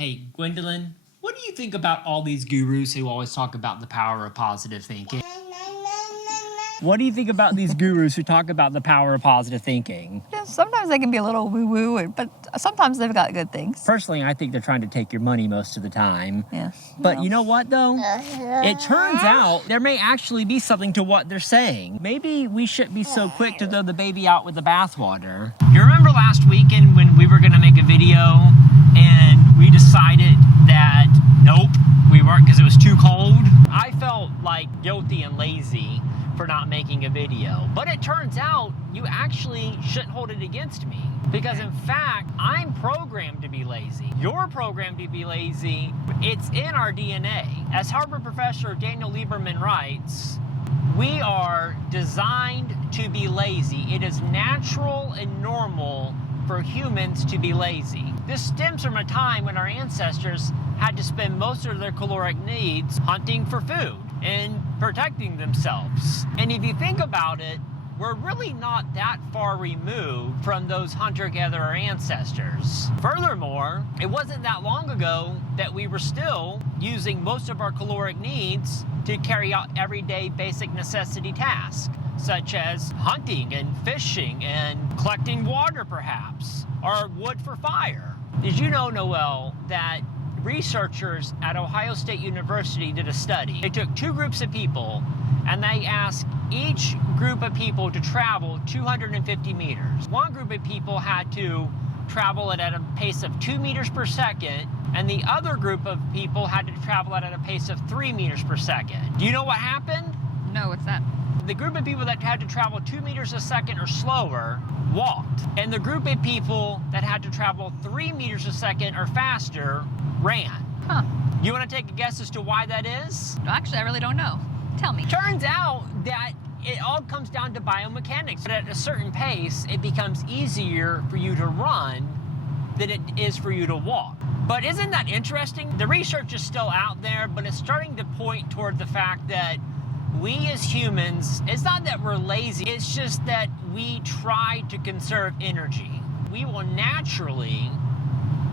Hey, Gwendolyn, what do you think about all these gurus who always talk about the power of positive thinking? What do you think about these gurus who talk about the power of positive thinking? Yeah, sometimes they can be a little woo-woo, but sometimes they've got good things. Personally, I think they're trying to take your money most of the time. Yeah. But you know what, though? It turns out there may actually be something to what they're saying. Maybe we shouldn't be so quick to throw the baby out with the bathwater. You remember last weekend when we were going to make a video and we decided that nope, we weren't because it was too cold? I felt like guilty and lazy for not making a video. But it turns out you actually shouldn't hold it against me. Because in fact, I'm programmed to be lazy. You're programmed to be lazy. It's in our DNA. As Harvard professor Daniel Lieberman writes, we are designed to be lazy. It is natural and normal for humans to be lazy. This stems from a time when our ancestors had to spend most of their caloric needs hunting for food and protecting themselves. And if you think about it, we're really not that far removed from those hunter-gatherer ancestors. Furthermore, it wasn't that long ago that we were still using most of our caloric needs to carry out everyday basic necessity tasks, such as hunting and fishing and collecting water perhaps, or wood for fire. Did you know, Noel, that researchers at Ohio State University did a study? They took two groups of people and they asked each group of people to travel 250 meters. One group of people had to travel it at a pace of 2 meters per second, and the other group of people had to travel it at a pace of 3 meters per second. Do you know what happened? No, what's that? The group of people that had to travel 2 meters a second or slower walked, and the group of people that had to travel 3 meters a second or faster ran. Huh. You want to take a guess as to why that is? Actually, I really don't know. Tell me. Turns out that it all comes down to biomechanics. But at a certain pace, it becomes easier for you to run than it is for you to walk. But isn't that interesting? The research is still out there, but it's starting to point toward the fact that we as humans, it's not that we're lazy, it's just that we try to conserve energy. We will naturally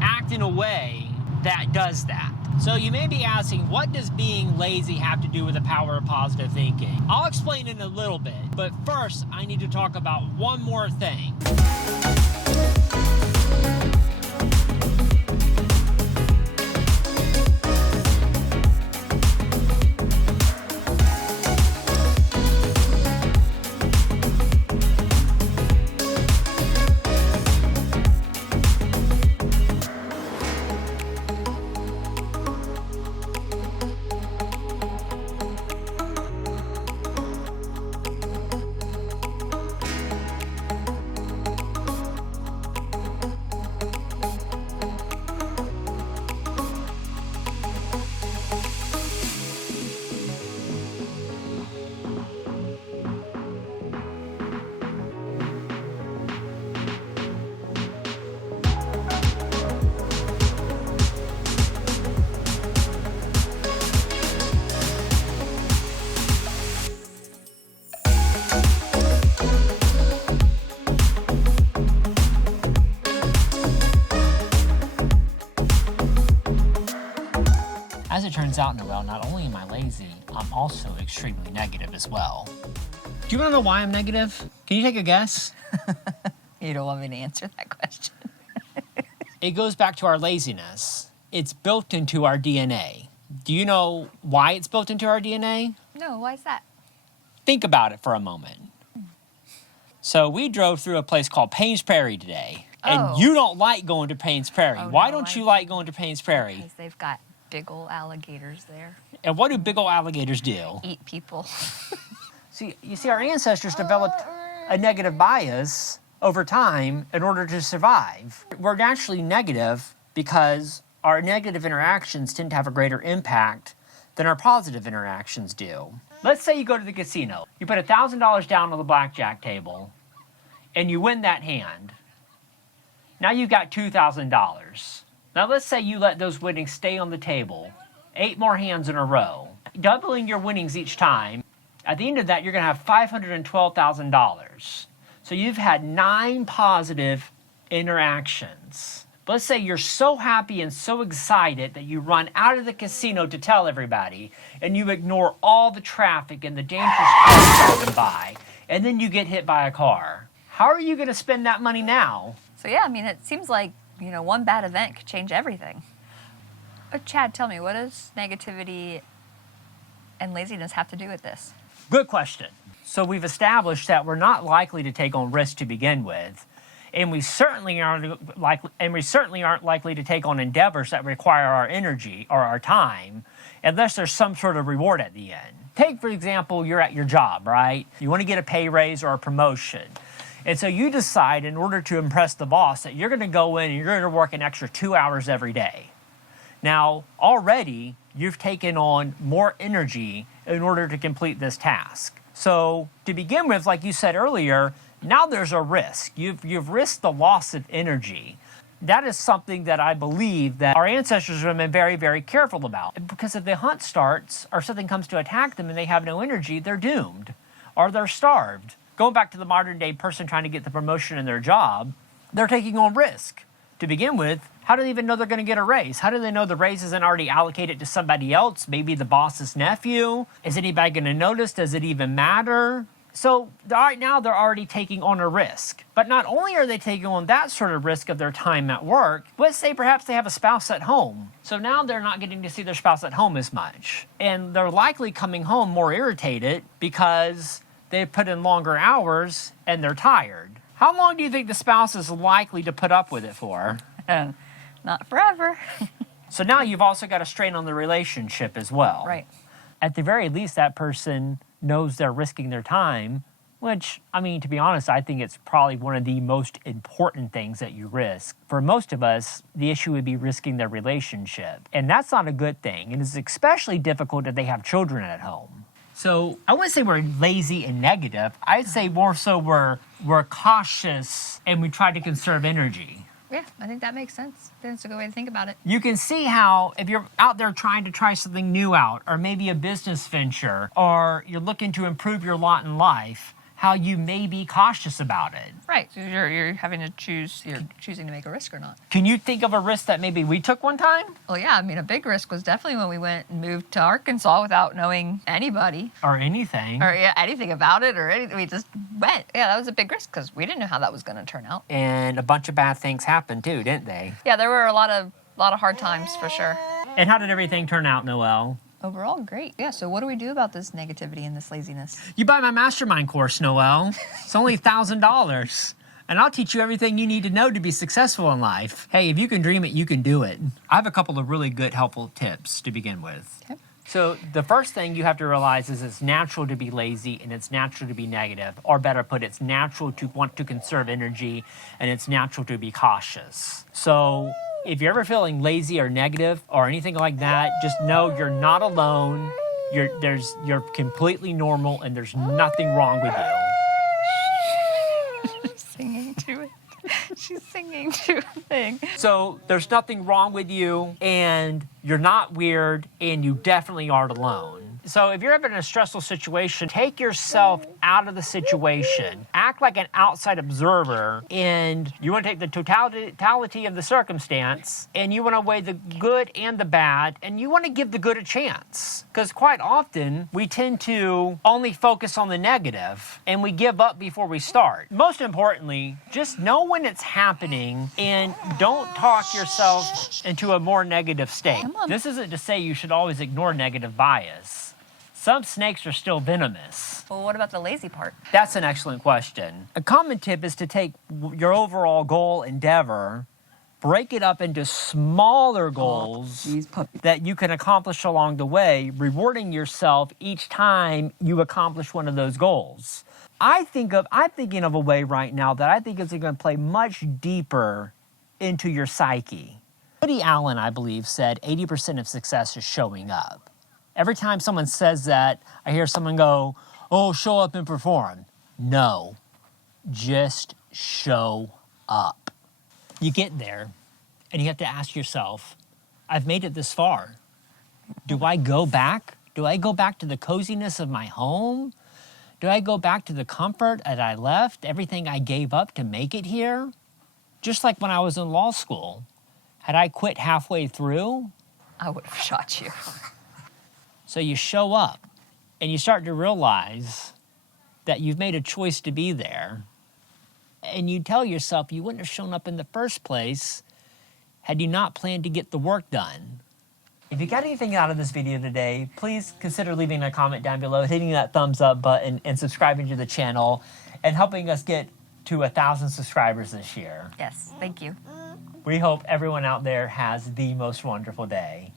act in a way that does that. So you may be asking, what does being lazy have to do with the power of positive thinking? I'll explain in a little bit, but first I need to talk about one more thing. As it turns out, Noel, not only am I lazy, I'm also extremely negative as well. Do you want to know why I'm negative? Can you take a guess? You don't want me to answer that question. It goes back to our laziness. It's built into our DNA. Do you know why it's built into our DNA? No, why is that? Think about it for a moment. So we drove through a place called Paynes Prairie today. And Oh. you don't like going to Paynes Prairie. Oh, Why no, don't you like going to Paynes Prairie? Because they've got big old alligators there. And what do big old alligators do? Eat people. See, you see, our ancestors developed a negative bias over time in order to survive. We're naturally negative because our negative interactions tend to have a greater impact than our positive interactions do. Let's say you go to the casino. You put $1,000 down on the blackjack table, and you win that hand. Now you've got $2,000. Now let's say you let those winnings stay on the table 8 more hands in a row, doubling your winnings each time. At the end of that, you're going to have $512,000. So you've had 9 positive interactions. But Let's say you're so happy and so excited that you run out of the casino to tell everybody, and you ignore all the traffic and the dangerous cars driving by, and then you get hit by a car. How are you going to spend that money now? So yeah, I mean, it seems like, one bad event could change everything. But Chad, tell me, what does negativity and laziness have to do with this? Good question. So we've established that we're not likely to take on risk to begin with, and we certainly aren't likely to take on endeavors that require our energy or our time, unless there's some sort of reward at the end. Take, for example, you're at your job, right? You want to get a pay raise or a promotion. And so you decide, in order to impress the boss, that you're going to go in and you're going to work an extra 2 hours every day. Now, already, you've taken on more energy in order to complete this task. So, to begin with, like you said earlier, now there's a risk. You've risked the loss of energy. That is something that I believe that our ancestors have been very, very careful about. Because if the hunt starts or something comes to attack them and they have no energy, they're doomed or they're starved. Going back to the modern day person trying to get the promotion in their job, they're taking on risk. To begin with, how do they even know they're going to get a raise? How do they know the raise isn't already allocated to somebody else, maybe the boss's nephew? Is anybody going to notice? Does it even matter? So right now they're already taking on a risk. But not only are they taking on that sort of risk of their time at work, let's say perhaps they have a spouse at home. So now they're not getting to see their spouse at home as much. And they're likely coming home more irritated because they've put in longer hours and they're tired. How long do you think the spouse is likely to put up with it for? Not forever. So now you've also got a strain on the relationship as well. Right. At the very least, that person knows they're risking their time, which, I mean, to be honest, I think it's probably one of the most important things that you risk. For most of us, the issue would be risking their relationship. And that's not a good thing. And it's especially difficult if they have children at home. So I wouldn't say we're lazy and negative. I'd say more so we're cautious and we try to conserve energy. Yeah, I think that makes sense. That's a good way to think about it. You can see how if you're out there trying to try something new out, or maybe a business venture, or you're looking to improve your lot in life, how you may be cautious about it. Right, so you're having to choose, you're choosing to make a risk or not. Can you think of a risk that maybe we took one time? Well, yeah, I mean, a big risk was definitely when we went and moved to Arkansas without knowing anybody. Or anything. Or anything about it or anything. We just went. Yeah, that was a big risk because we didn't know how that was going to turn out. And a bunch of bad things happened too, didn't they? Yeah, there were a lot of hard times for sure. And how did everything turn out, Noelle? Overall, great. Yeah, so what do we do about this negativity and this laziness? You buy my mastermind course, Noelle. It's only $1,000. And I'll teach you everything you need to know to be successful in life. Hey, if you can dream it, you can do it. I have a couple of really good, helpful tips to begin with. Okay. So the first thing you have to realize is it's natural to be lazy and it's natural to be negative. Or better put, it's natural to want to conserve energy and it's natural to be cautious. So if you're ever feeling lazy or negative or anything like that, just know you're not alone. You're completely normal and there's nothing wrong with you. She's singing to it. She's singing to a thing. So there's nothing wrong with you and you're not weird and you definitely aren't alone. So if you're ever in a stressful situation, take yourself out of the situation. Act like an outside observer, and you want to take the totality of the circumstance, and you want to weigh the good and the bad, and you want to give the good a chance. Because quite often, we tend to only focus on the negative, and we give up before we start. Most importantly, just know when it's happening, and don't talk yourself into a more negative state. This isn't to say you should always ignore negative bias. Some snakes are still venomous. Well, what about the lazy part? That's an excellent question. A common tip is to take your overall goal endeavor, break it up into smaller goals that you can accomplish along the way, rewarding yourself each time you accomplish one of those goals. I'm thinking of a way right now that I think is going to play much deeper into your psyche. Woody Allen, I believe, said 80% of success is showing up. Every time someone says that, I hear someone go, oh, show up and perform. No, just show up. You get there, and you have to ask yourself, I've made it this far. Do I go back? Do I go back to the coziness of my home? Do I go back to the comfort that I left, everything I gave up to make it here? Just like when I was in law school. Had I quit halfway through? I would have shot you. So you show up and you start to realize that you've made a choice to be there. And you tell yourself you wouldn't have shown up in the first place had you not planned to get the work done. If you got anything out of this video today, please consider leaving a comment down below, hitting that thumbs up button, and subscribing to the channel, and helping us get to 1,000 subscribers this year. Yes, thank you. We hope everyone out there has the most wonderful day.